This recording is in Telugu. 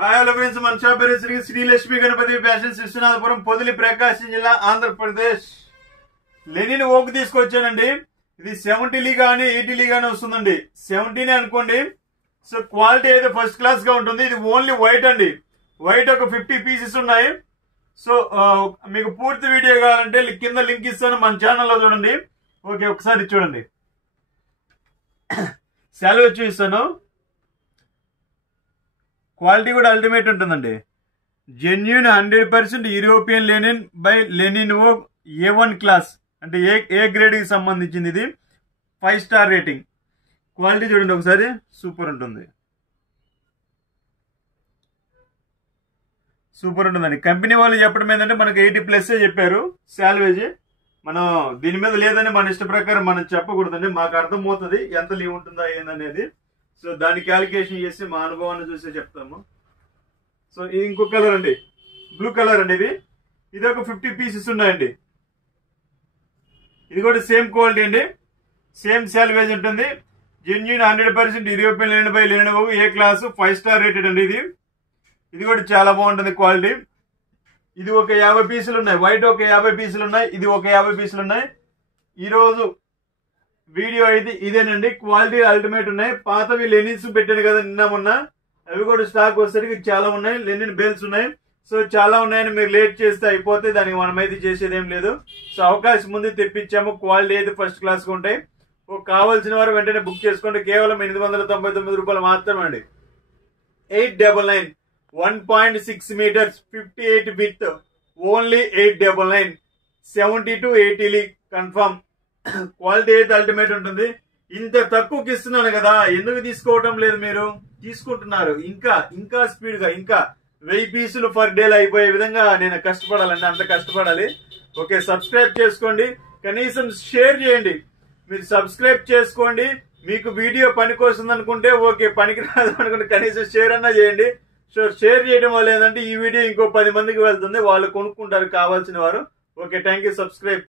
హాయ్ హలో ఫ్రెండ్స్, మన షాప్ పేరు శ్రీ లక్ష్మీ గణపతి ఫ్యాషన్స్, విశ్వనాథపురం, పొదిలి, ప్రకాశం జిల్లా, ఆంధ్రప్రదేశ్. లెనిన్ ఓక్ తీసుకొచ్చానండి. ఇది 70 కానీ 80 కానీ వస్తుందండి. 70 అనుకోండి. సో క్వాలిటీ అయితే ఫస్ట్ క్లాస్ గా ఉంటుంది. ఇది ఓన్లీ వైట్ అండి. వైట్ ఒక 50 పీసెస్ ఉన్నాయి. సో మీకు పూర్తి వీడియో కావాలంటే కింద లింక్ ఇస్తాను, మన ఛానల్లో చూడండి. ఓకే, ఒకసారి చూడండి. సెలవు చూపిస్తాను. క్వాలిటీ కూడా అల్టిమేట్ ఉంటుందండి. జెన్యూన్ 100% యూరోపియన్ లెనిన్ బై లెనిన్వో A1 క్లాస్, అంటే ఏ గ్రేడ్ కి సంబంధించింది. ఇది 5 స్టార్ రేటింగ్. క్వాలిటీ చూడండి ఒకసారి, సూపర్ ఉంటుంది. సూపర్ ఉంటుందండి. కంపెనీ వాళ్ళు చెప్పడం ఏంటంటే మనకు 80+ చెప్పారు శాల్వేజ్. మనం దీని మీద లేదని మన ఇష్ట ప్రకారం మనం చెప్పకూడదండి. మాకు అర్థమవుతుంది ఎంత లీవ్ ఉంటుందా ఏందనేది. సో దాన్ని క్యాలిక్యులేషన్ చేసి మా అనుభవాన్ని చూసి చెప్తాము. సో ఇది ఇంకో కలర్ అండి, బ్లూ కలర్ అండి. ఇది ఒక 50 పీసెస్ ఉన్నాయండి. ఇది కూడా సేమ్ క్వాలిటీ అండి, సేమ్ శాల్వేజ్ ఉంటుంది. జెన్యూన్ 100% యూరోపియన్ లెనిన్ బై లెనిన్వో ఏ క్లాస్, 5 స్టార్ రేటెడ్ అండి. ఇది కూడా చాలా బాగుంటుంది క్వాలిటీ. ఇది ఒక 50 పీసులు ఉన్నాయి. వైట్ ఒక 50 పీసులు ఉన్నాయి. ఇది ఒక 50 పీసులు ఉన్నాయి. ఈరోజు వీడియో అయితే ఇదేనండి. క్వాలిటీ అల్టిమేట్ ఉన్నాయి. పాతవి లెనిన్స్ పెట్టాను కదా నిన్న మొన్న, అవి కూడా స్టాక్ వచ్చేసరికి చాలా ఉన్నాయి. లెనిన్ బేల్స్ ఉన్నాయి. సో చాలా ఉన్నాయని మీరు లేట్ చేస్తే అయిపోతే దానికి మనమైతే చేసేది ఏం లేదు. సో అవకాశం ముందు తెప్పించాము. క్వాలిటీ అయితే ఫస్ట్ క్లాస్ గా ఉంటాయి. కావాల్సిన వారు వెంటనే బుక్ చేసుకోండి. కేవలం 899 రూపాయలు మాత్రమే అండి. 899, 1.6 meters, 58 width, only 899, 70 to 80 confirm. Quality అయితే అల్టిమేట్ ఉంటుంది. ఇంత తక్కువకి ఇస్తున్నాను కదా, ఎందుకు తీసుకోవటం లేదు? మీరు తీసుకుంటున్నారు. ఇంకా స్పీడ్ గా, ఇంకా 1000 పీసులు పర్ డే అయిపోయే విధంగా నేను కష్టపడాలండి. అంత కష్టపడాలి. ఓకే, సబ్స్క్రైబ్ చేసుకోండి, కనీసం షేర్ చేయండి. మీరు సబ్స్క్రైబ్ చేసుకోండి. మీకు వీడియో పనికి వస్తుంది అనుకుంటే ఓకే, పనికి రాదు అనుకుంటే కనీసం షేర్ అన్నా చేయండి. సో షేర్ చేయడం వల్ల ఏంటంటే ఈ వీడియో ఇంకో 10 మందికి వెళ్తుంది, వాళ్ళు కొనుక్కుంటారు కావాల్సిన వారు. Okay, thank you. సబ్స్క్రైబ్.